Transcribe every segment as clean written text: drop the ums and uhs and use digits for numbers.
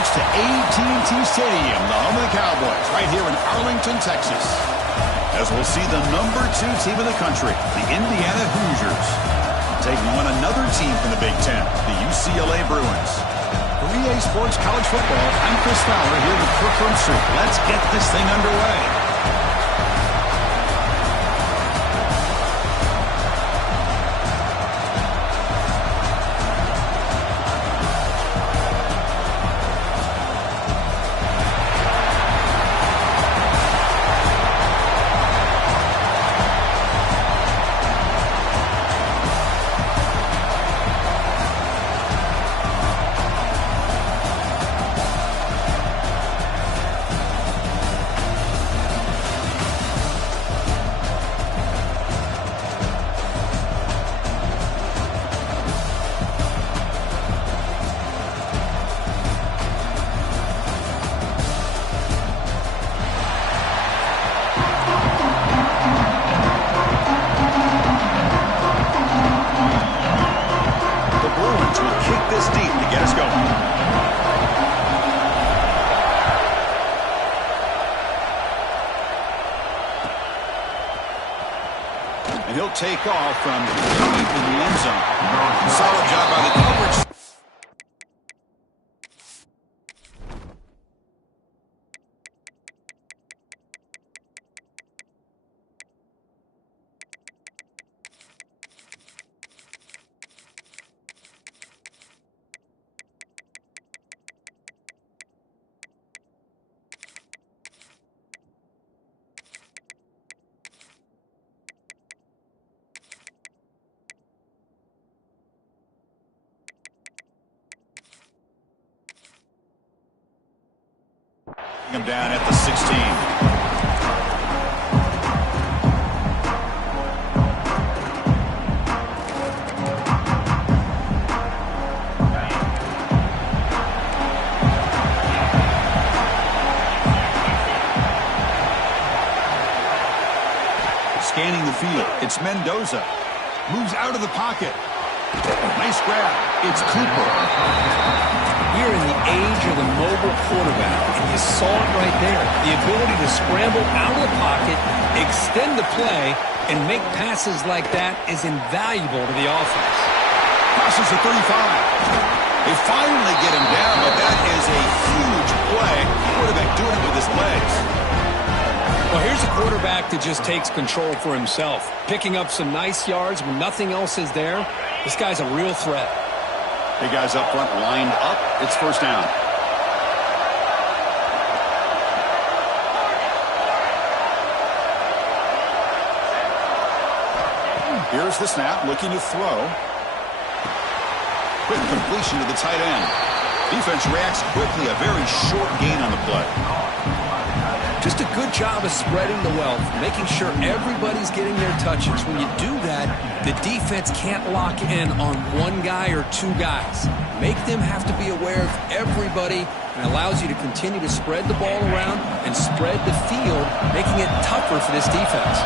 approach to AT&T Stadium, the home of the Cowboys, right here in Arlington, Texas. As we'll see the number 2 team in the country, the Indiana Hoosiers, taking on another team from the Big Ten, the UCLA Bruins. For EA Sports College Football, I'm Chris Fowler here with Courtroom Soup. Let's get this thing underway. And he'll take off from deep in the end zone. Solid job by the coverage. Him down at the 16. Scanning the field, it's Mendoza. Moves out of the pocket. Nice grab. It's Cooper. We're in the age of the mobile quarterback, and you saw it right there. The ability to scramble out of the pocket, extend the play, and make passes like that is invaluable to the offense. Crosses the 35. They finally get him down, but that is a huge play. Quarterback doing it with his legs. Well, here's a quarterback that just takes control for himself, picking up some nice yards when nothing else is there. This guy's a real threat. Big guys up front lined up. It's first down. Here's the snap, looking to throw. Quick completion to the tight end. Defense reacts quickly, a very short gain on the play. Just a good job of spreading the wealth, making sure everybody's getting their touches. When you do that, the defense can't lock in on one guy or two guys. Make them have to be aware of everybody, and allows you to continue to spread the ball around and spread the field, making it tougher for this defense.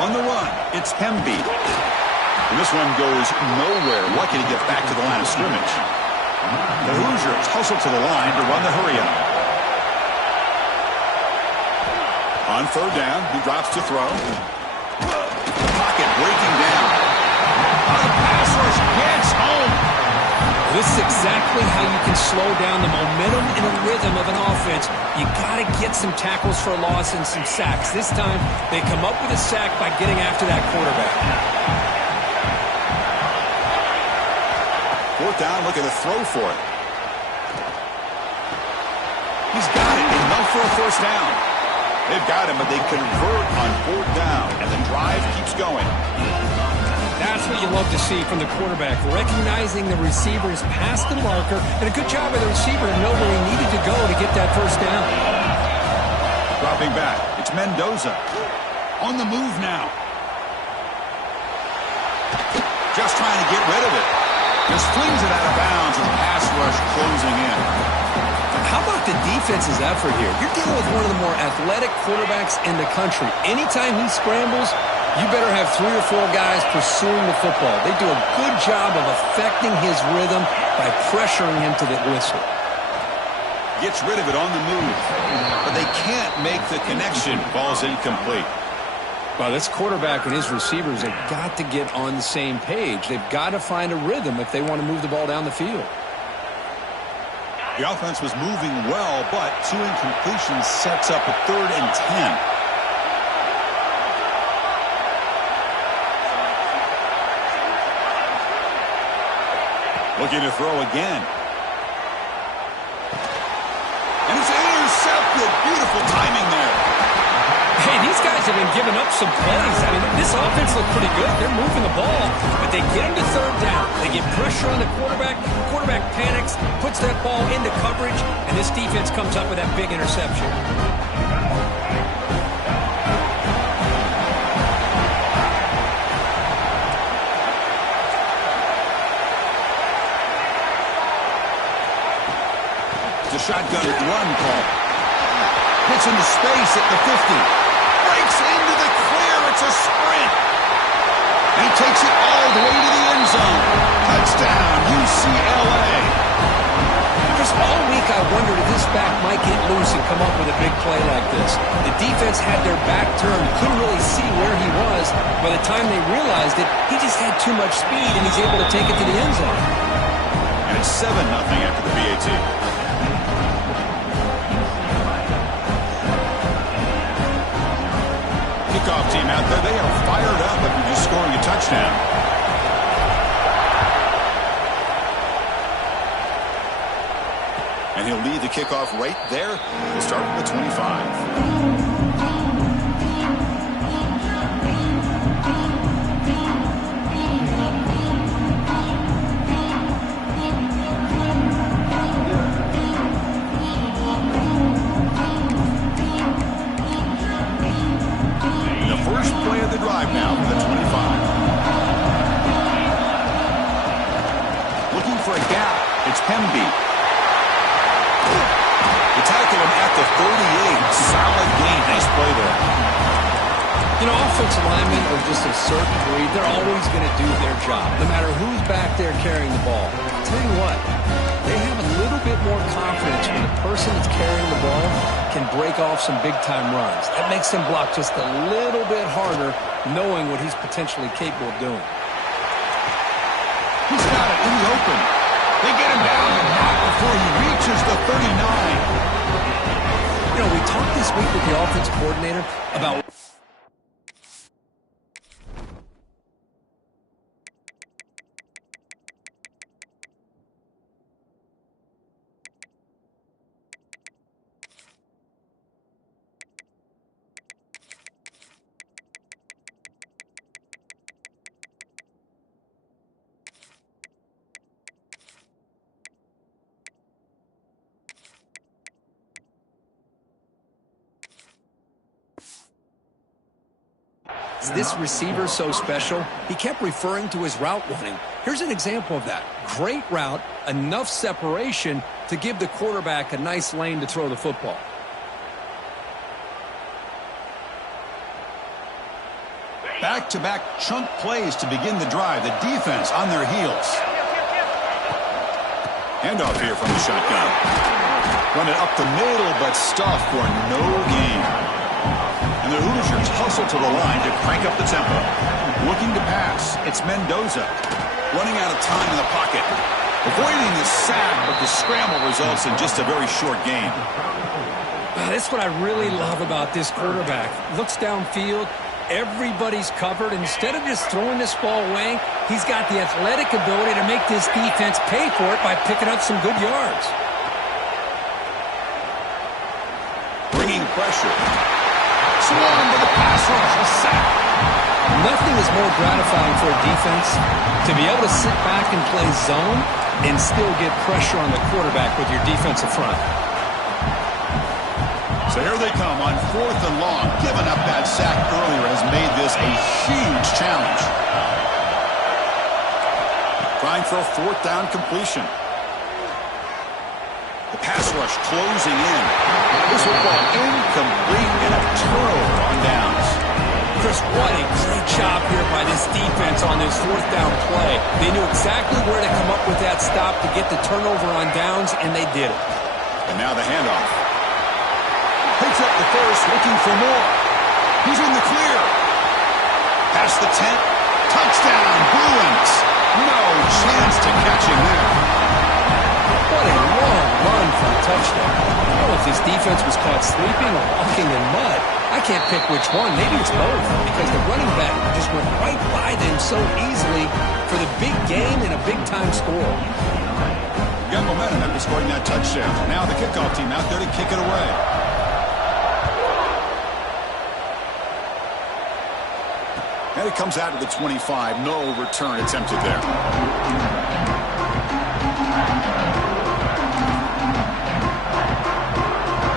On the run, it's Hemby. And this one goes nowhere. Lucky to get back to the line of scrimmage. The Hoosiers hustle to the line to run the hurry-up. On third down, he drops to throw. Pocket breaking down. On the pass rush, gets home. This is exactly how you can slow down the momentum and the rhythm of an offense. You got to get some tackles for a loss and some sacks. This time, they come up with a sack by getting after that quarterback. Fourth down, look at the throw for it. He's got it, enough for a first down. They've got him, but they convert on fourth down, and the drive keeps going. That's what you love to see from the quarterback, recognizing the receiver's past the marker, and a good job by the receiver to know where he needed to go to get that first down. Dropping back, it's Mendoza. On the move now. Just trying to get rid of it. Just flings it out of bounds, and the pass rush closing in. How about the defense's effort here? You're dealing with one of the more athletic quarterbacks in the country. Anytime he scrambles, You better have 3 or 4 guys pursuing the football. They do a good job of affecting his rhythm by pressuring him to the whistle. Gets rid of it on the move, but they can't make the connection. Ball's incomplete. Well, this quarterback and his receivers have got to get on the same page. They've got to find a rhythm if they want to move the ball down the field. The offense was moving well, but 2 incompletions sets up a 3rd and 10. Looking to throw again. And it's intercepted. Beautiful timing there. Hey, these guys have been giving up some plays. I mean, this offense looked pretty good. They're moving the ball, but they get him to 3rd down. They get pressure on the quarterback. The quarterback panics, puts that ball into coverage, and this defense comes up with that big interception. The shotgun run call. Hits into space at the 50. Breaks into the clear. It's a sprint. And he takes it all the way to the end zone. Touchdown, UCLA. Because all week I wondered if this back might get loose and come up with a big play like this. The defense had their back turned, couldn't really see where he was. By the time they realized it, he just had too much speed, and he's able to take it to the end zone. And it's 7-0 after the PAT. Kickoff team out there, they are fired up after just scoring a touchdown. And he'll lead the kickoff right there. He'll start at the 25. Drive now for the 25. Looking for a gap. It's Pemby. They tackle him at the 38. Solid gain. Nice play there. You know, offensive linemen are just a certain breed. They're always going to do their job, no matter who's back there carrying the ball. I'll tell you what, they have a little bit more confidence when the person that's carrying the ball can break off some big-time runs. That makes them block just a little bit harder, knowing what he's potentially capable of doing. He's got it in the open. They get him down and not before he reaches the 39. You know, we talked this week with the offensive coordinator about this receiver so special, he kept referring to his route running. Here's an example of that. Great route, enough separation to give the quarterback a nice lane to throw the football. Back-to-back chunk plays to begin the drive. The defense on their heels. Handoff here from the shotgun. Run it up the middle, but stuffed for no gain. And the Hoosiers hustle to the line to crank up the tempo. Looking to pass. It's Mendoza. Running out of time in the pocket. Avoiding the sack, but the scramble results in just a very short gain. That's what I really love about this quarterback. Looks downfield. Everybody's covered. Instead of just throwing this ball away, he's got the athletic ability to make this defense pay for it by picking up some good yards. Bringing pressure. Swung to the pass rush, a sack. Nothing is more gratifying for a defense to be able to sit back and play zone and still get pressure on the quarterback with your defensive front. So here they come on 4th and long. Giving up that sack earlier has made this a huge challenge. Trying for a 4th down completion. The pass rush closing in. This football incomplete and a turnover on downs. Chris, what a great job here by this defense on this fourth down play. They knew exactly where to come up with that stop to get the turnover on downs, and they did it. And now the handoff. Picks up the first, looking for more. He's in the clear. Past the 10. Touchdown, Bruins. No chance to catch him there. What a long run for a touchdown. I don't know if this defense was caught sleeping or walking in mud. I can't pick which one. Maybe it's both, because the running back just went right by them so easily for the big game and a big-time score. Got momentum after scoring that touchdown. Now the kickoff team out there to kick it away. And it comes out to the 25. No return attempted there.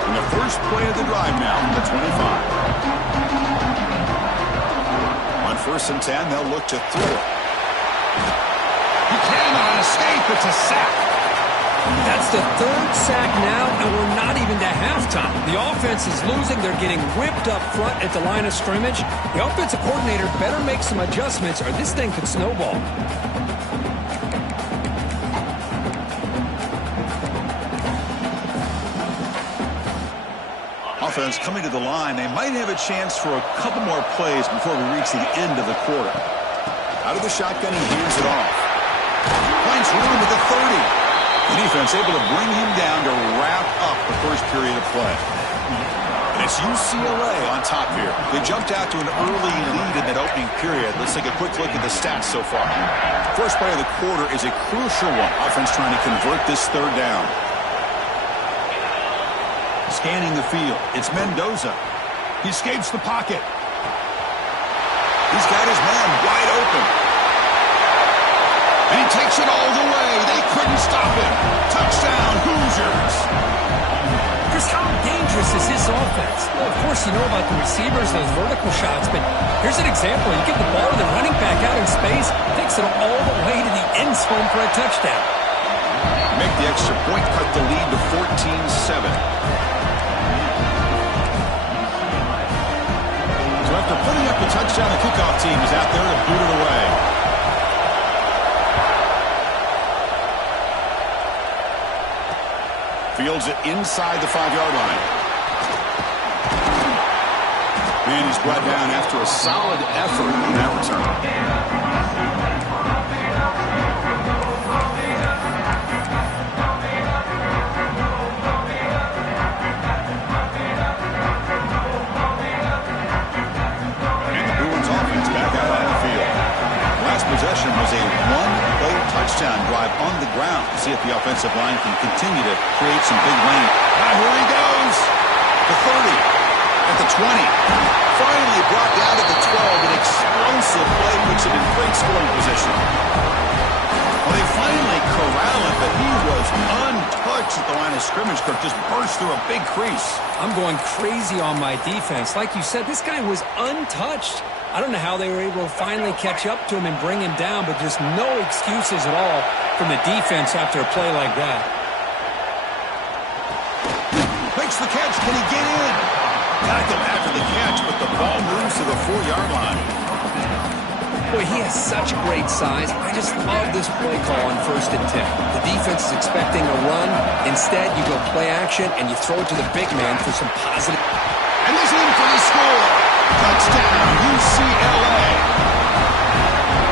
And the first play of the drive now from the 25. On 1st and 10, they'll look to throw it. He cannot escape. It's a sack. That's the 3rd sack now, and we're not even to halftime. The offense is losing. They're getting whipped up front at the line of scrimmage. The offensive coordinator better make some adjustments, or this thing could snowball. Offense coming to the line. They might have a chance for a couple more plays before we reach the end of the quarter. Out of the shotgun, he hears it off. Finds room at the 30. The defense able to bring him down to wrap up the first period of play. And it's UCLA on top here. They jumped out to an early lead in that opening period. Let's take a quick look at the stats so far. First play of the quarter is a crucial one. Offense trying to convert this 3rd down. Scanning the field. It's Mendoza. He escapes the pocket. He's got his man wide open. And he takes it all the way. They couldn't stop him. Touchdown, Hoosiers. Chris, how dangerous is this offense? Well, of course, you know about the receivers, those vertical shots, but here's an example. You give the ball to the running back out in space, takes it all the way to the end zone for a touchdown. Make the extra point, cut the lead to 14-7. So after putting up the touchdown, the kickoff team is out there to boot it away. Fields it inside the 5-yard line. And he's brought down after a solid effort in that return. Possession was a one-play touchdown drive on the ground. See if the offensive line can continue to create some big lane. Ah, here he goes. The 30, at the 20. Finally brought down at the 12. An explosive play puts him in great scoring position. Well, they finally corral him, but he was untouched at the line of scrimmage. Kirk just burst through a big crease. I'm going crazy on my defense. Like you said, this guy was untouched. I don't know how they were able to finally catch up to him and bring him down, but there's no excuses at all from the defense after a play like that. Makes the catch. Can he get in? Tackle after the catch, but the ball moves to the 4-yard line. Boy, he has such great size. I just love this play call on 1st and 10. The defense is expecting a run. Instead, you go play action, and you throw it to the big man for some positive. And he's in for the score. Touchdown, UCLA.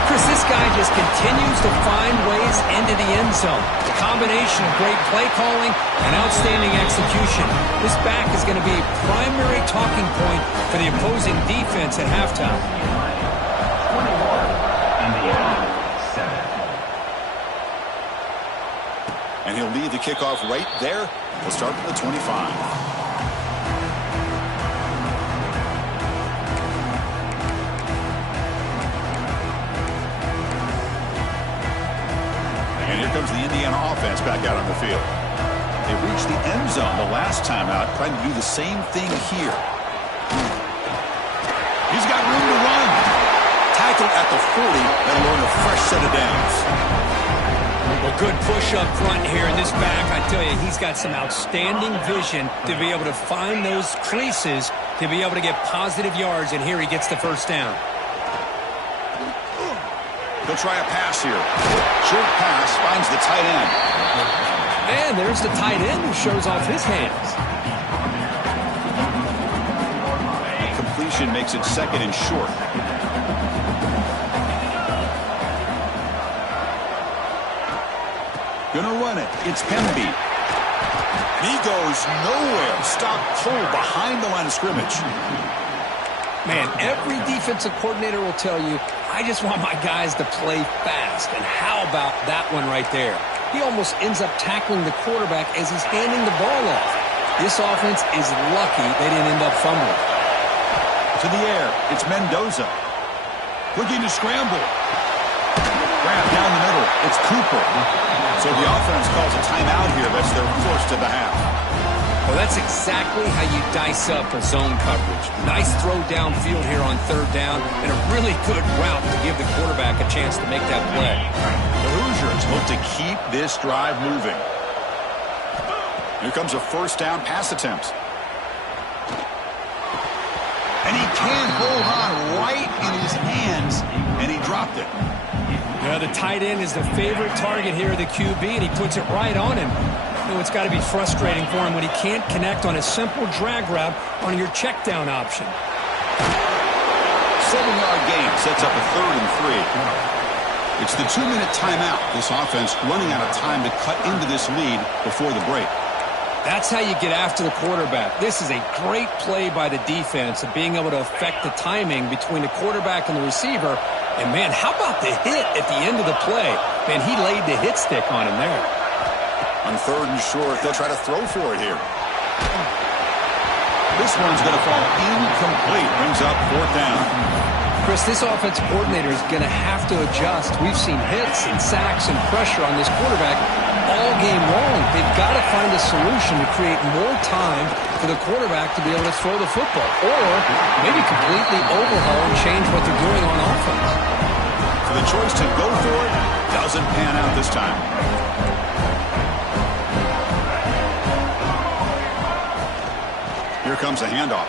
Chris, this guy just continues to find ways into the end zone. A combination of great play calling and outstanding execution. This back is going to be a primary talking point for the opposing defense at halftime. And he'll lead the kickoff right there. We'll start with the 25. And here comes the Indiana offense back out on the field. They reached the end zone the last time out, trying to do the same thing here. He's got room to run. Tackled at the 40, that'll earn a fresh set of downs. Well, good push up front here in this back. I tell you, he's got some outstanding vision to be able to find those creases to be able to get positive yards, and here he gets the first down. He'll try a pass here. Short pass finds the tight end. And there's the tight end who shows off his hands. Completion makes it second and short. Gonna run it. It's Pemby. He goes nowhere. Stop cold behind the line of scrimmage. Man, every defensive coordinator will tell you, I just want my guys to play fast. And how about that one right there? He almost ends up tackling the quarterback as he's handing the ball off. This offense is lucky they didn't end up fumbling. To the air, it's Mendoza. Looking to scramble. Grab down the middle, it's Cooper. So the offense calls a timeout here. That's their first of the half. Well, that's exactly how you dice up a zone coverage. Nice throw downfield here on third down, and a really good route to give the quarterback a chance to make that play. The Hoosiers look to keep this drive moving. Here comes a first down pass attempt. And he can't hold on right in his hands, and he dropped it. Yeah, the tight end is the favorite target here of the QB, and he puts it right on him. You know, it's got to be frustrating for him when he can't connect on a simple drag route on your check down option. 7-yard gain sets up a 3rd and 3. It's the 2-minute timeout. This offense running out of time to cut into this lead before the break. That's how you get after the quarterback. This is a great play by the defense of being able to affect the timing between the quarterback and the receiver. And, man, how about the hit at the end of the play? Man, he laid the hit stick on him there. On 3rd and short, they'll try to throw for it here. This one's going to fall incomplete. Brings up 4th down. Chris, this offensive coordinator is going to have to adjust. We've seen hits and sacks and pressure on this quarterback all game long. They've got to find a solution to create more time for the quarterback to be able to throw the football, or maybe completely overhaul and change what they're doing on offense. So the choice to go for it doesn't pan out this time. Here comes a handoff.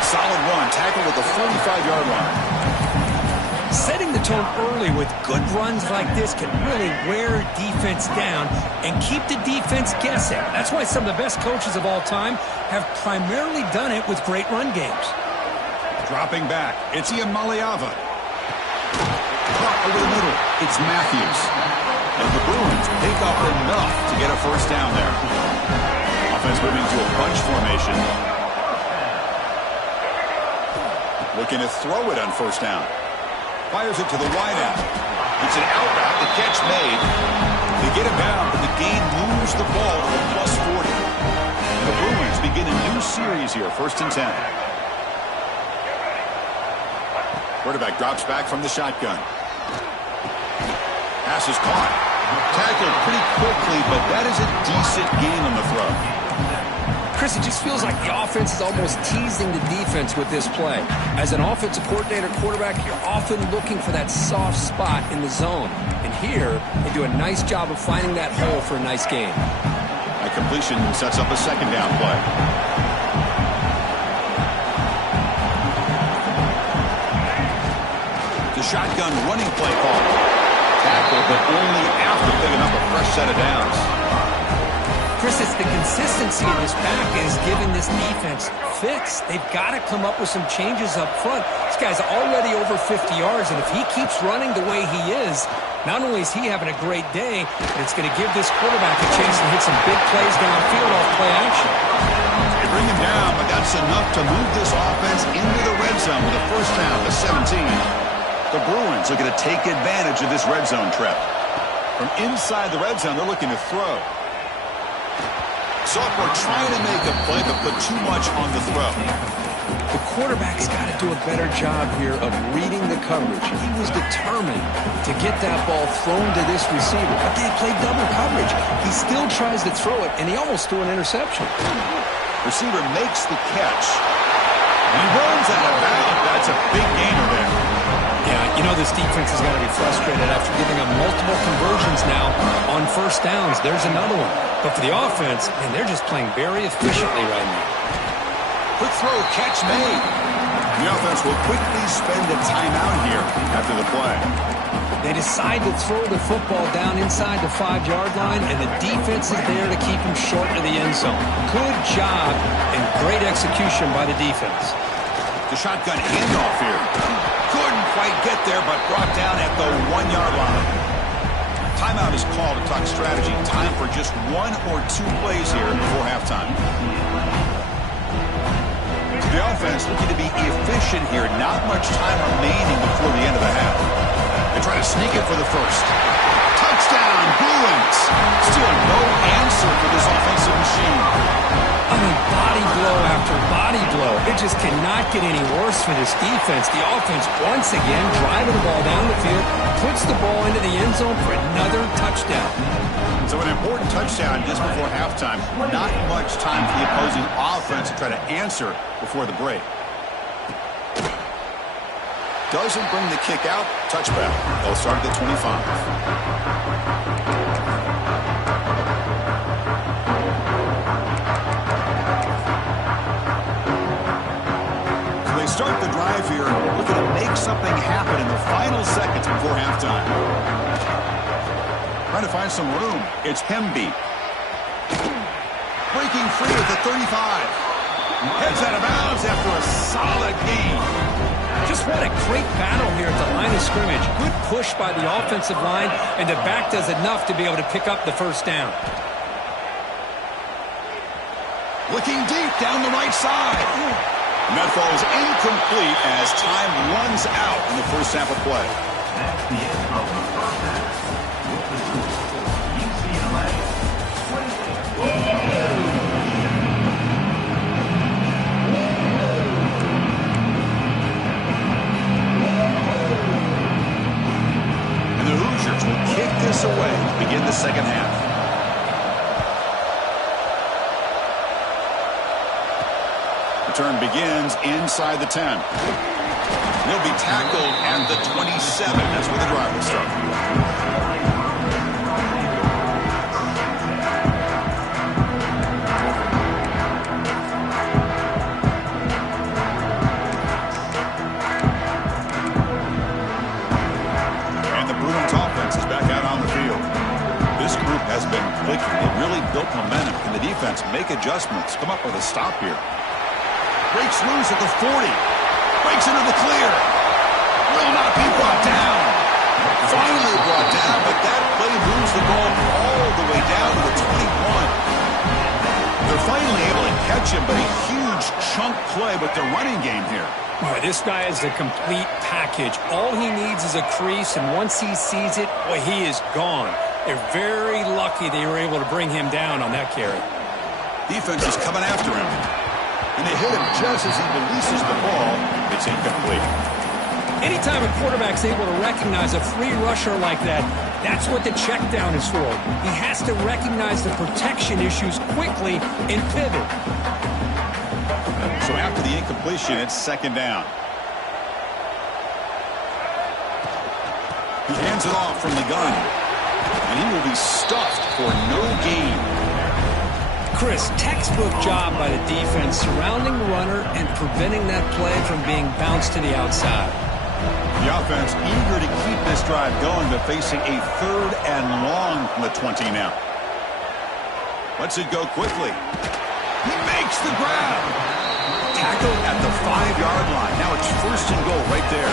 Solid run, tackled at the 45-yard line. Setting the tone early with good runs like this can really wear defense down and keep the defense guessing. That's why some of the best coaches of all time have primarily done it with great run games. Dropping back, it's Ian Maliava. Caught over the middle, it's Matthews. And the Bruins pick up enough to get a first down there. Offense moving to a bunch formation. Looking to throw it on first down. Fires it to the wideout. It's an out route. The catch made. They get it down, but the game moves the ball to the +40. And the Bruins begin a new series here, 1st and 10. Quarterback drops back from the shotgun. Pass is caught. Tackled pretty quickly, but that is a decent gain on the throw. Chris, it just feels like the offense is almost teasing the defense with this play. As an offensive coordinator quarterback, you're often looking for that soft spot in the zone. And here, they do a nice job of finding that hole for a nice gain. A completion sets up a 2nd down play. The shotgun running play call. Tackle, but only after picking up a fresh set of downs. Chris, it's the consistency in this back is giving this defense fits. They've got to come up with some changes up front. This guy's already over 50 yards, and if he keeps running the way he is, not only is he having a great day, but it's going to give this quarterback a chance to hit some big plays downfield off play action. They bring him down, but that's enough to move this offense into the red zone with a first down to 17. The Bruins looking to take advantage of this red zone trap. From inside the red zone, they're looking to throw. Sophomore trying to make a play, but put too much on the throw. The quarterback's got to do a better job here of reading the coverage. He was determined to get that ball thrown to this receiver, but they played double coverage. He still tries to throw it, and he almost threw an interception. Receiver makes the catch. He runs out of bounds. That's a big gainer there. Yeah, you know, this defense is going to be frustrated after giving up multiple conversions now on first downs. There's another one. But for the offense, man, they're just playing very efficiently right now. Quick throw, catch made. The offense will quickly spend a timeout here after the play. They decide to throw the football down inside the 5-yard line, and the defense is there to keep them short of the end zone. Good job and great execution by the defense. The shotgun handoff here. Couldn't quite get there, but brought down at the 1-yard line. Timeout is called to talk strategy. Time for just 1 or 2 plays here before halftime. The offense looking to be efficient here. Not much time remaining before the end of the half. They try to sneak it for the first. Touchdown, Bruins. Still no answer for this offensive machine. I mean, body blow after body blow. It just cannot get any worse for this defense. The offense, once again, driving the ball down the field, puts the ball into the end zone for another touchdown. So an important touchdown just before halftime. Not much time for the opposing offense to try to answer before the break. Doesn't bring the kick out. Touchback. They'll start at the 25. Start the drive here, looking to make something happen in the final seconds before halftime. Trying to find some room. It's Hemby. Breaking free at the 35. Heads out of bounds after a solid gain. Just what a great battle here at the line of scrimmage. Good push by the offensive line, and the back does enough to be able to pick up the first down. Looking deep down the right side. And that fall is incomplete as time runs out in the first half of play. And the Hoosiers will kick this away to begin the second half. Turn begins inside the 10. He'll be tackled at the 27. That's where the drive will start. And the Bruins offense is back out on the field. This group has been clicking. They really built momentum. Can the defense make adjustments? Come up with a stop here. Breaks loose at the 40. Breaks into the clear. Will not be brought down. Finally brought down, but that play moves the ball all the way down to the 21. They're finally able to catch him, but a huge chunk play with the running game here. Boy, this guy is a complete package. All he needs is a crease, and once he sees it, boy, he is gone. They're very lucky they were able to bring him down on that carry. Defense is coming after him. And they hit him just as he releases the ball. It's incomplete. Anytime a quarterback's able to recognize a free rusher like that, that's what the check down is for. He has to recognize the protection issues quickly and pivot. So after the incompletion, it's second down. He hands it off from the gun. And he will be stuffed for no gain. Chris, textbook job by the defense surrounding the runner and preventing that play from being bounced to the outside. The offense eager to keep this drive going, but facing a 3rd and long from the 20 now. Lets it go quickly. He makes the grab. Tackled at the 5-yard line. Now it's 1st and goal right there.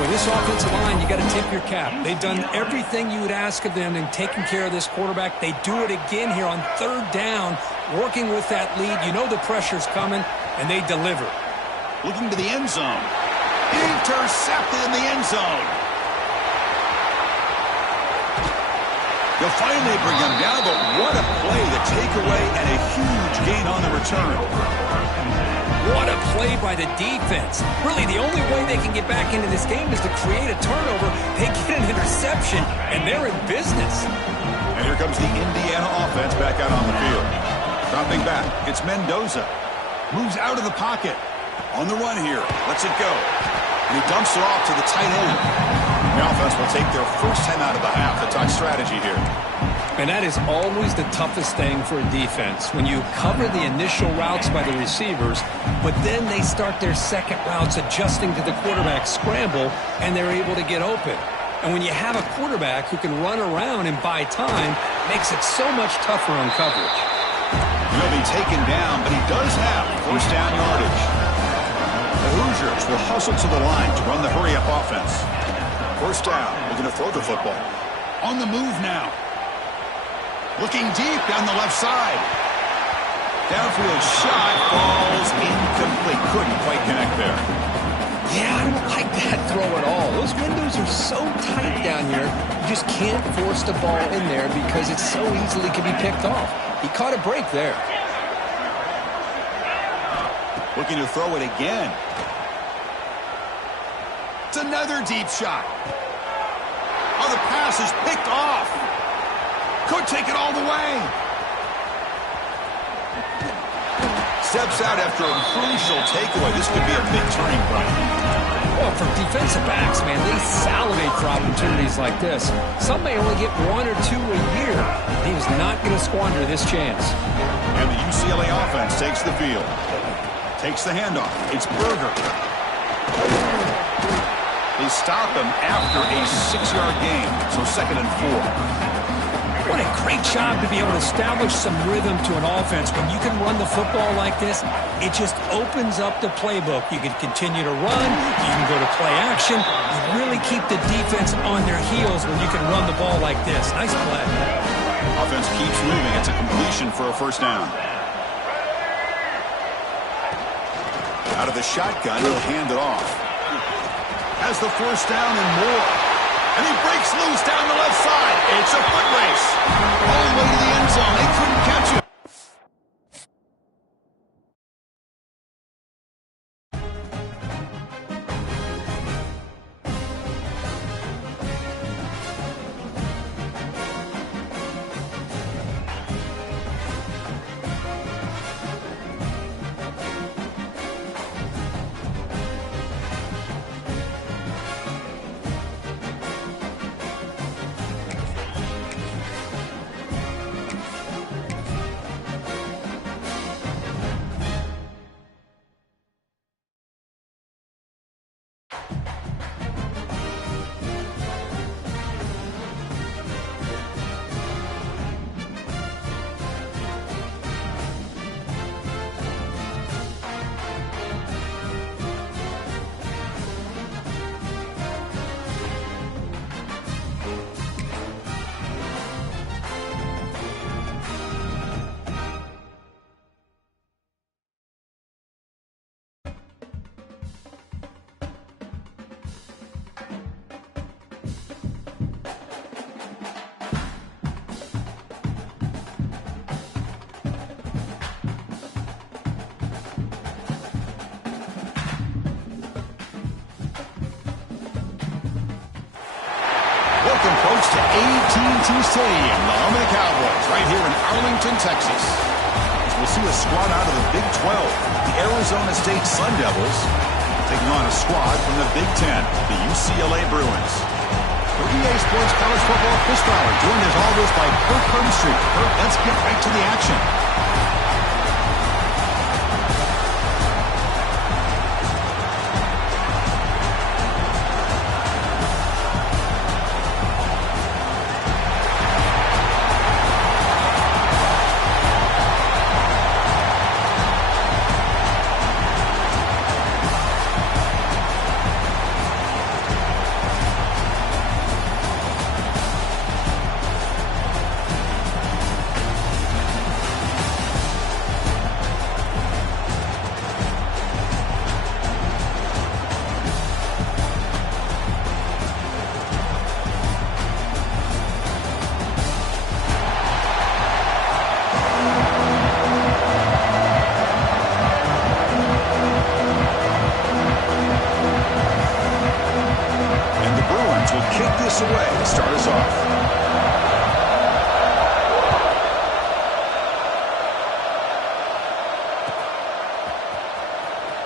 With this offensive line, you got to tip your cap. They've done everything you would ask of them in taking care of this quarterback. They do it again here on 3rd down, working with that lead. You know the pressure's coming, and they deliver. Looking to the end zone. Intercepted in the end zone. They'll finally bring him down, but what a play, the takeaway, and a huge gain on the return. What a play by the defense. Really, the only way they can get back into this game is to create a turnover. They get an interception, and they're in business. And here comes the Indiana offense back out on the field. Dropping back, it's Mendoza. Moves out of the pocket. On the run here. Lets it go. And he dumps it off to the tight end. The offense will take their first 10 out of the half. The touch strategy here. And that is always the toughest thing for a defense. When you cover the initial routes by the receivers, but then they start their second routes adjusting to the quarterback scramble, and they're able to get open. And when you have a quarterback who can run around and buy time, makes it so much tougher on coverage. He'll be taken down, but he does have first down yardage. The Hoosiers will hustle to the line to run the hurry-up offense. First down, looking to throw the football. On the move now. Looking deep down the left side. Downfield shot falls incomplete. Couldn't quite connect there. Yeah, I don't like that throw at all. Those windows are so tight down here. You just can't force the ball in there because it so easily can be picked off. He caught a break there. Looking to throw it again. It's another deep shot. Oh, the pass is picked off. Could take it all the way. Steps out after a crucial takeaway. This could be a big turning point. Well, for defensive backs, man, they salivate for opportunities like this. Some may only get 1 or 2 a year. He is not going to squander this chance. And the UCLA offense takes the field. Takes the handoff. It's Berger. They stop him after a 6-yard gain, so 2nd and 4. What a great job to be able to establish some rhythm to an offense. When you can run the football like this, it just opens up the playbook. You can continue to run. You can go to play action. You really keep the defense on their heels when you can run the ball like this. Nice play. Offense keeps moving. It's a completion for a first down. Out of the shotgun, he'll hand it off. Has the first down and more. And he breaks loose down the left side. It's a foot race. All the way to the end zone. They couldn't catch him. Welcome, folks, to AT&T Stadium, the home of the Cowboys, right here in Arlington, Texas. As we'll see a squad out of the Big 12, the Arizona State Sun Devils, taking on a squad from the Big 10, the UCLA Bruins. For EA Sports College Football, Chris Fowler, joined as always by Kirk Herbstreit. Kirk, let's get right to the action. Away to start us off.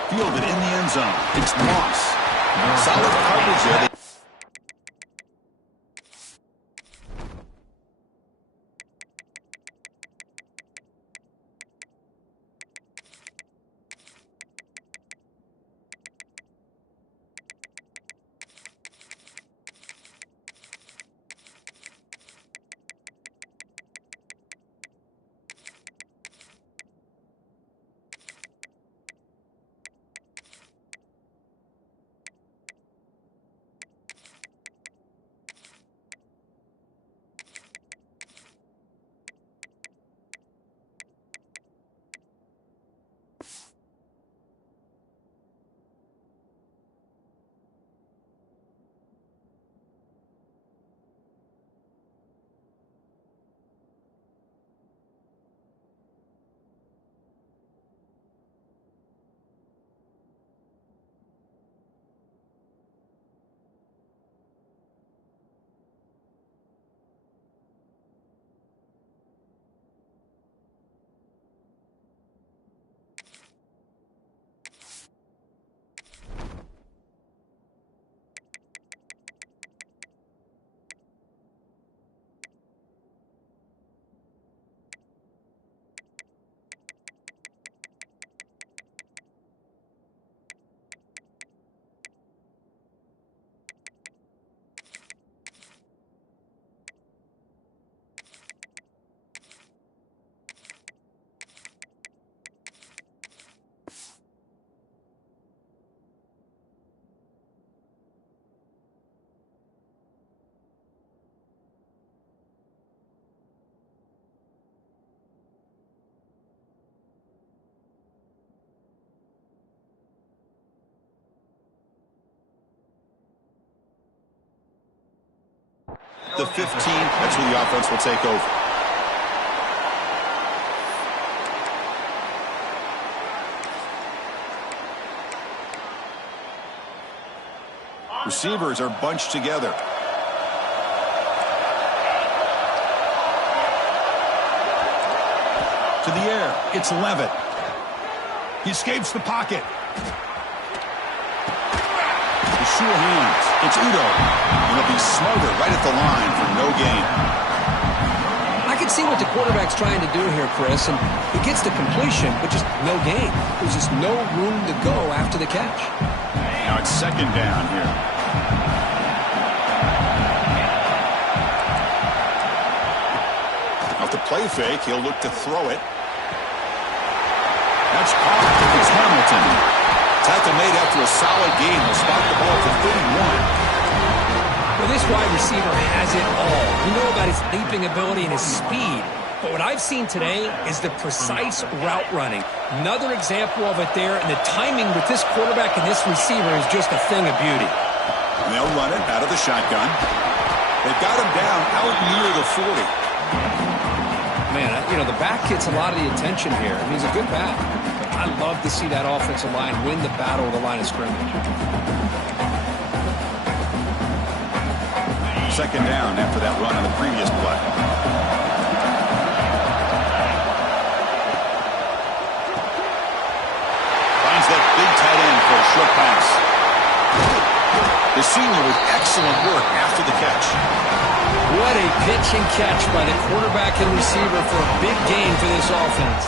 Fielded in the end zone. It's Moss. Solid coverage there. The 15, that's where the offense will take over. Receivers are bunched together. To the air, it's Levitt. He escapes the pocket. Sure hands. It's Udo. And he'll be smothered right at the line for no gain. I can see what the quarterback's trying to do here, Chris, and he gets the completion, but just no gain. There's just no room to go after the catch. Now it's second down here. Off the play fake, he'll look to throw it. That's caught. It's Hamilton. Tackle made after a solid gain. Will spot the ball to 31. Well, this wide receiver has it all. We know about his leaping ability and his speed. But what I've seen today is the precise route running. Another example of it there. And the timing with this quarterback and this receiver is just a thing of beauty. And they'll run it out of the shotgun. They've got him down out near the 40. Man, you know, the back gets a lot of the attention here. I mean, he's a good back. I love to see that offensive line win the battle of the line of scrimmage. Second down after that run on the previous play. Finds that big tight end for a short pass. The senior with excellent work after the catch. What a pitch and catch by the quarterback and receiver for a big gain for this offense.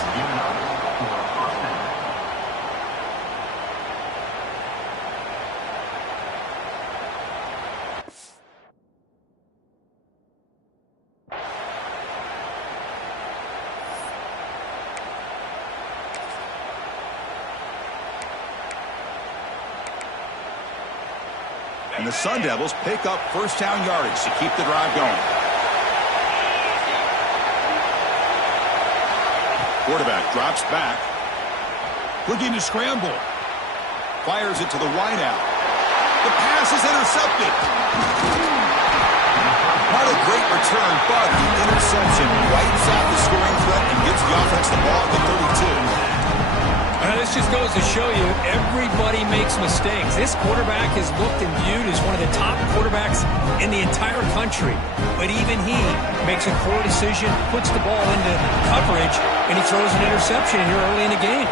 And the Sun Devils pick up first down yardage to keep the drive going. Quarterback drops back. Looking to scramble. Fires it to the wideout. The pass is intercepted. Not a great return, but the interception wipes out the scoring threat and gives the offense the ball at the 32. This just goes to show you everybody makes mistakes. This quarterback is looked and viewed as one of the top quarterbacks in the entire country. But even he makes a poor decision, puts the ball into coverage, and he throws an interception here early in the game.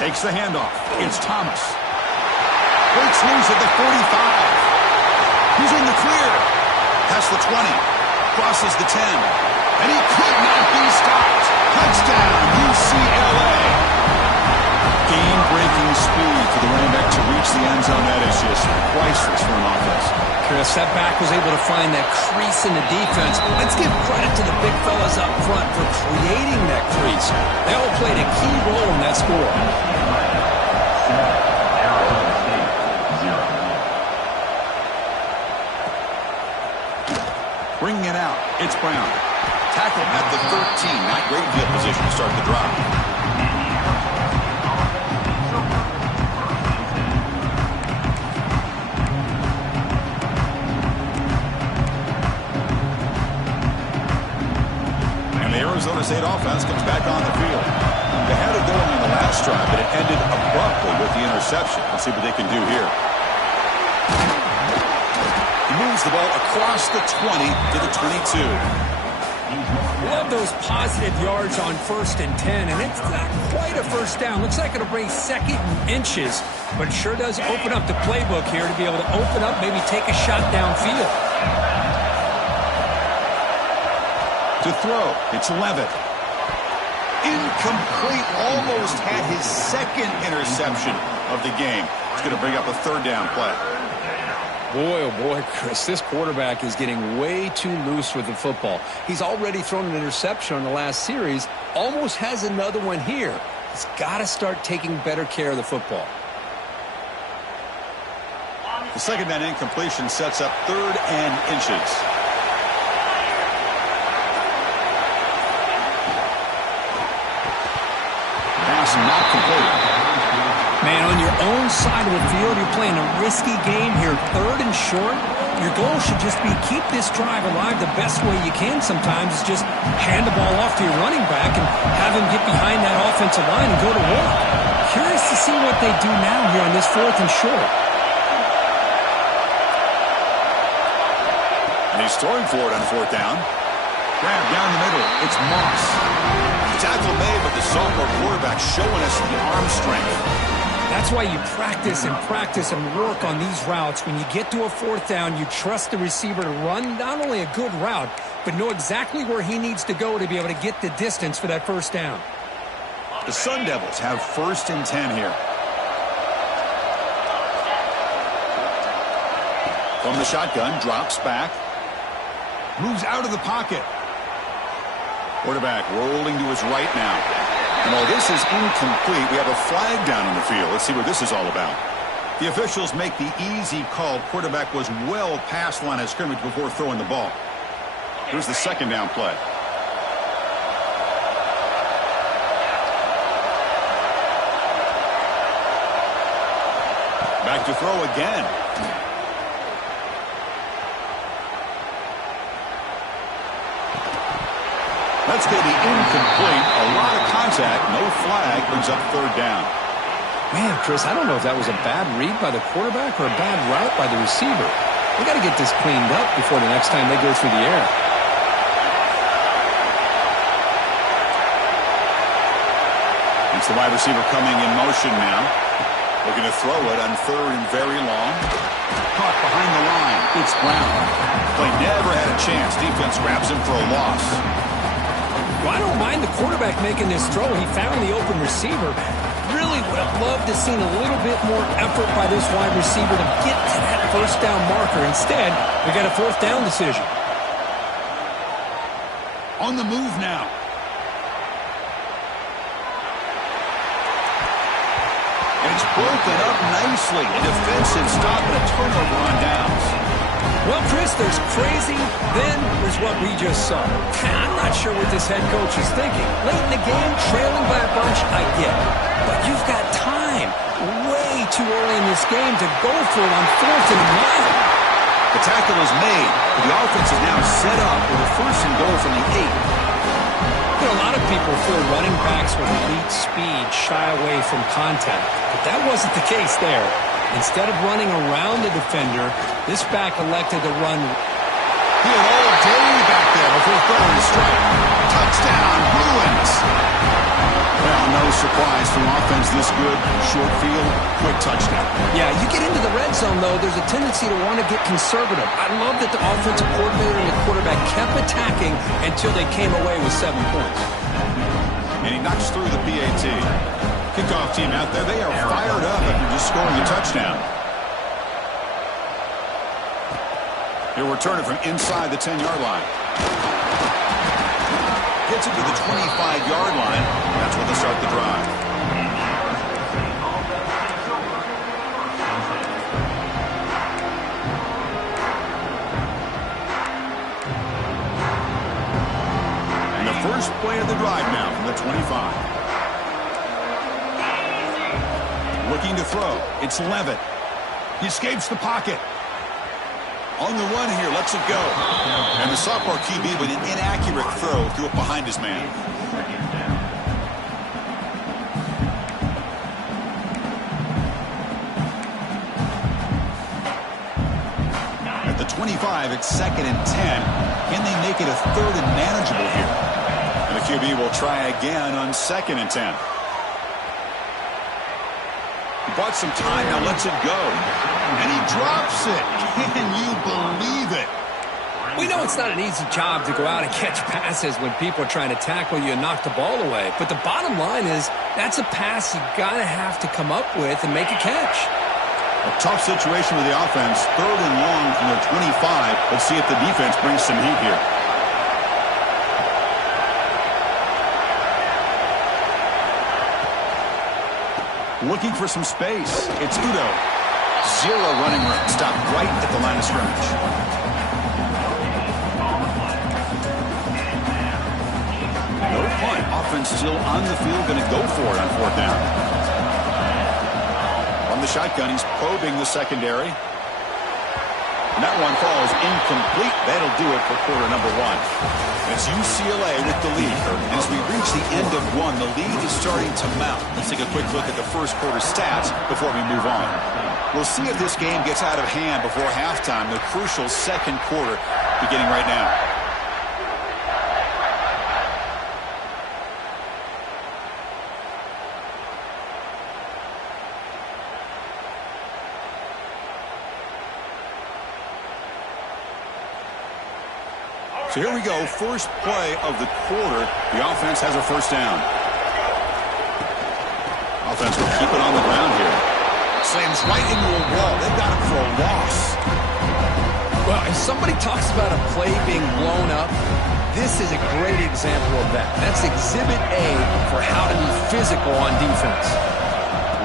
Takes the handoff. It's Thomas. Breaks loose at the 45. He's in the clear. Past the 20. Crosses the 10. And he could not be stopped. Touchdown, UCLA. Game-breaking speed for the running back to reach the end zone. That is just priceless for an offense. Chris, that back was able to find that crease in the defense. Let's give credit to the big fellas up front for creating that crease. They all played a key role in that score. Bringing it out, it's Brown. Tackle at the 13. Not great field position to start the drive. Arizona State offense comes back on the field. They had it going on the last drive, but it ended abruptly with the interception. Let's see what they can do here. He moves the ball across the 20 to the 22. Love those positive yards on 1st and 10, and it's not quite a first down. Looks like it'll bring 2nd and inches, but it sure does open up the playbook here to be able to open up, maybe take a shot downfield. To throw, it's Levitt. Incomplete, almost had his 2nd interception of the game. It's going to bring up a 3rd down play. Boy, oh boy, Chris, this quarterback is getting way too loose with the football. He's already thrown an interception on the last series, almost has another one here. He's got to start taking better care of the football. The 2nd down incompletion sets up 3rd and inches. Not complete. Man, on your own side of the field, you're playing a risky game here. 3rd and short. Your goal should just be keep this drive alive the best way you can sometimes is just hand the ball off to your running back and have him get behind that offensive line and go to work. Curious to see what they do now here on this 4th and short. And he's throwing for it on 4th down. Grab down the middle. It's Moss. Tackle made, but the sophomore quarterback showing us the arm strength. That's why you practice and work on these routes. When you get to a 4th down, you trust the receiver to run not only a good route, but know exactly where he needs to go to be able to get the distance for that 1st down. The Sun Devils have 1st and 10 here. From the shotgun, drops back. Moves out of the pocket. Quarterback rolling to his right now. And while this is incomplete, we have a flag down on the field. Let's see what this is all about. The officials make the easy call. Quarterback was well past the line of scrimmage before throwing the ball. Here's the 2nd down play. Back to throw again. Let's go to the incomplete. A lot of contact. No flag. Brings up 3rd down. Man, Chris, I don't know if that was a bad read by the quarterback or a bad route by the receiver. They got to get this cleaned up before the next time they go through the air. It's the wide receiver coming in motion now. Looking to throw it on 3rd and very long. Caught behind the line. It's Brown. Play never had a chance. Defense grabs him for a loss. Well, I don't mind the quarterback making this throw. He found the open receiver. Really would have loved to have seen a little bit more effort by this wide receiver to get to that 1st down marker. Instead, we got a 4th down decision. On the move now. And it's broken up nicely. Defensive stop and a turnover on downs. Well, Chris, there's crazy, then there's what we just saw. I'm not sure what this head coach is thinking. Late in the game, trailing by a bunch, I get it. But you've got time, way too early in this game to go for it on 4th and 9. The tackle is made. The offense is now set up with a 1st and goal from the 8. You know, a lot of people feel running backs with elite speed shy away from contact, but that wasn't the case there. Instead of running around the defender, this back elected to run. He had all day back there before throwing the strike. Touchdown, Bruins. Well, no surprise from offense this good. Short field, quick touchdown. Yeah, you get into the red zone, though, there's a tendency to want to get conservative. I love that the offensive coordinator and the quarterback kept attacking until they came away with 7 points. And he knocks through the PAT. Kickoff team out there, they are fired up after just scoring a touchdown. He'll return it from inside the 10-yard line. Gets it to the 25-yard line. That's where they start the drive. And the first play of the drive now from the 25. Looking to throw. It's Levitt. He escapes the pocket. On the run here, lets it go. And the sophomore QB with an inaccurate throw threw it behind his man. At the 25, it's 2nd and 10. Can they make it a 3rd and manageable here? And the QB will try again on 2nd and 10. He bought some time, now lets it go. And he drops it. Can you believe it? We know it's not an easy job to go out and catch passes when people are trying to tackle you and knock the ball away. But the bottom line is that's a pass you got to have to come up with and make a catch. A tough situation with the offense. 3rd and long from their 25. Let's see if the defense brings some heat here. Looking for some space. It's Udo. 0 running room. Stopped right at the line of scrimmage. No punt. Offense still on the field. Going to go for it on 4th down. On the shotgun, he's probing the secondary. And that one falls incomplete. That'll do it for quarter number 1. It's UCLA with the lead. And as we reach the end of 1, the lead is starting to mount. Let's take a quick look at the first quarter stats before we move on. We'll see if this game gets out of hand before halftime, the crucial second quarter beginning right now. So here we go, first play of the quarter. The offense has a 1st down. Offense will keep it on the ground here. Slams right into a wall. They've got him for a loss. Well, if somebody talks about a play being blown up, this is a great example of that. That's exhibit A for how to be physical on defense.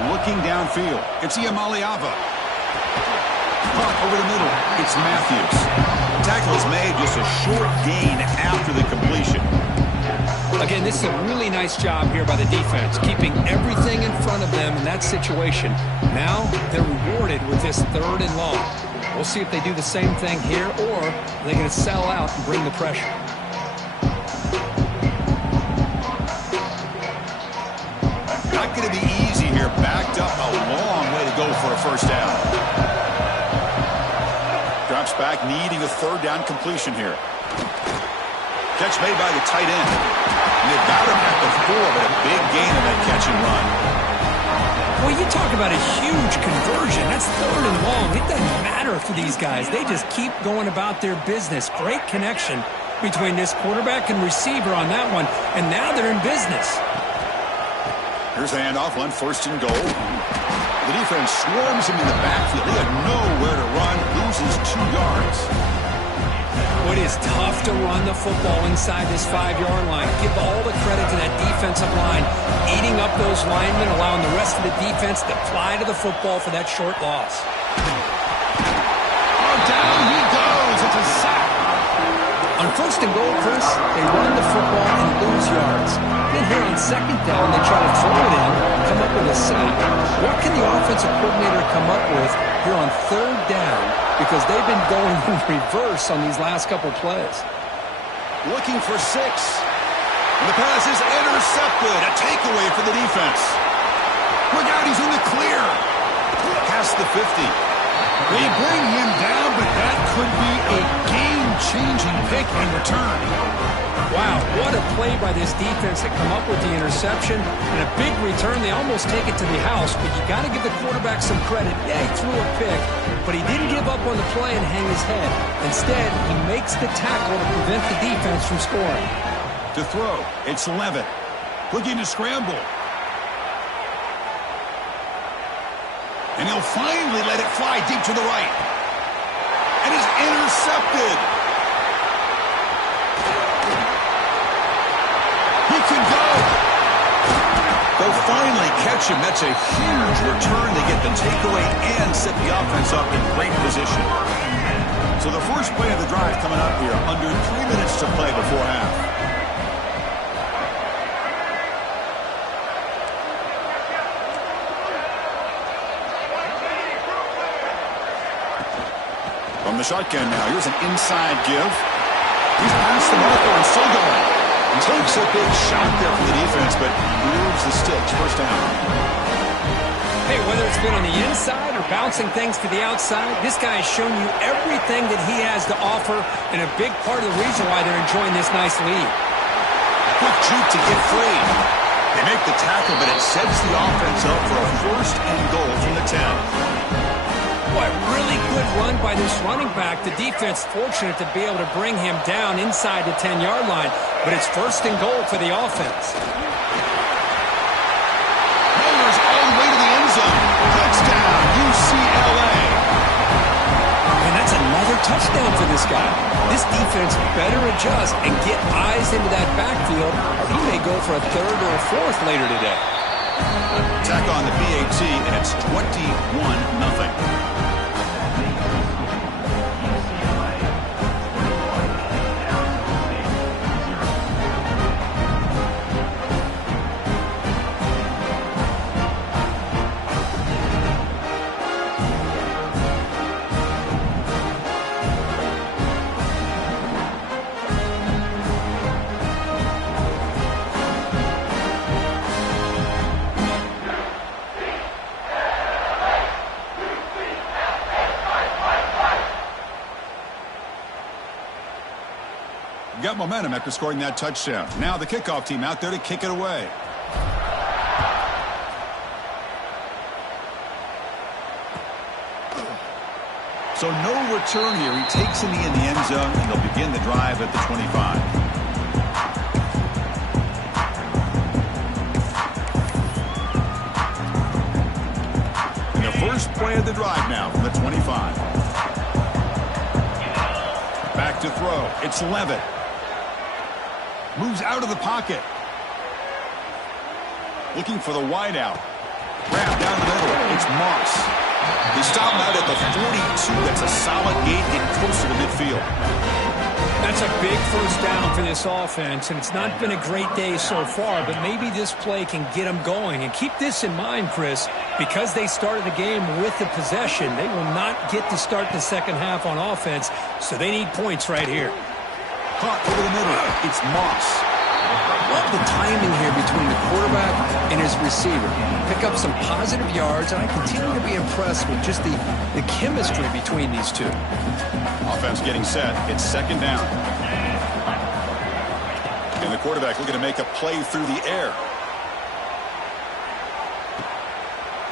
Looking downfield, it's Iamaleava. Pump over the middle, it's Matthews. Tackle is made, just a short gain after the completion. Again, this is a really nice job here by the defense, keeping everything in front of them in that situation. Now they're rewarded with this 3rd and long. We'll see if they do the same thing here, or they're going to sell out and bring the pressure. Not going to be easy here. Backed up a long way to go for a 1st down. Drops back, needing a 3rd down completion here. Catch made by the tight end. And they've got him at the 4, but a big gain on that catch and run. Well, you talk about a huge conversion. That's 3rd and long. It doesn't matter for these guys. They just keep going about their business. Great connection between this quarterback and receiver on that one. And now they're in business. Here's the handoff, 1st and goal. The defense swarms him in the backfield. They have nowhere to run, loses 2 yards. Well, it is tough to run the football inside this 5-yard line. Give all the credit to that defensive line, eating up those linemen, allowing the rest of the defense to fly to the football for that short loss. Oh, down he goes. It's a sack. On 1st and goal, Chris, they run the football and lose yards. Then here on 2nd down, they try to throw it in and come up with a sack. What can the offensive coordinator come up with here on 3rd down? Because they've been going in reverse on these last couple plays. Looking for 6. And the pass is intercepted. A takeaway for the defense. Look out, he's in the clear. Past the 50. They bring him down, but that could be a game game-changing pick and return. Wow, what a play by this defense to come up with the interception and a big return. They almost take it to the house, but you got to give the quarterback some credit. Yeah, he threw a pick, but he didn't give up on the play and hang his head. Instead, he makes the tackle to prevent the defense from scoring. To throw, it's Levitt. Looking to scramble. And he'll finally let it fly deep to the right. And is intercepted. He can go. They'll finally catch him. That's a huge return. They get the takeaway and set the offense up in great position. So the first play of the drive coming up here. Under 3 minutes to play before half. From the shotgun now. Here's an inside give. He's past the marker and still going. Takes a big shot there from the defense, but moves the sticks. First down. Hey, whether it's been on the inside or bouncing things to the outside, this guy has shown you everything that he has to offer, and a big part of the reason why they're enjoying this nice lead. Quick juke to get free. They make the tackle, but it sets the offense up for a first and goal from the 10. Boy, really good run by this running back. The defense fortunate to be able to bring him down inside the 10-yard line, but it's first and goal for the offense. Rollers all the way to the end zone. Touchdown, UCLA. And that's another touchdown for this guy. This defense better adjust and get eyes into that backfield, or he may go for a third or a fourth later today. Tack on the PAT, and it's 21-0. Got momentum after scoring that touchdown. Now the kickoff team out there to kick it away. So no return here. He takes it in the end zone, and they'll begin the drive at the 25. And the first play of the drive now from the 25. Back to throw. It's Levitt. Moves out of the pocket. Looking for the wideout. Wrapped down the middle. It's Moss. He stopped out at the 42. That's a solid gain, getting closer to midfield. That's a big first down for this offense, and it's not been a great day so far, but maybe this play can get them going. And keep this in mind, Chris, because they started the game with the possession, they will not get to start the second half on offense, so they need points right here. Caught over the middle. It's Moss. Love the timing here between the quarterback and his receiver. Pick up some positive yards, and I continue to be impressed with just the chemistry between these two. Offense getting set. It's second down. And the quarterback looking to make a play through the air.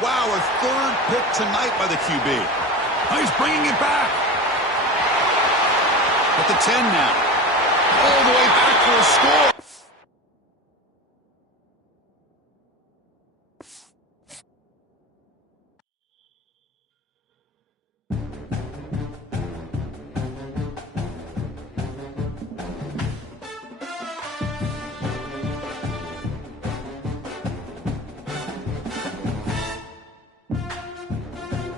Wow, a third pick tonight by the QB. He's bringing it back. At the 10 now. All the way back for a score.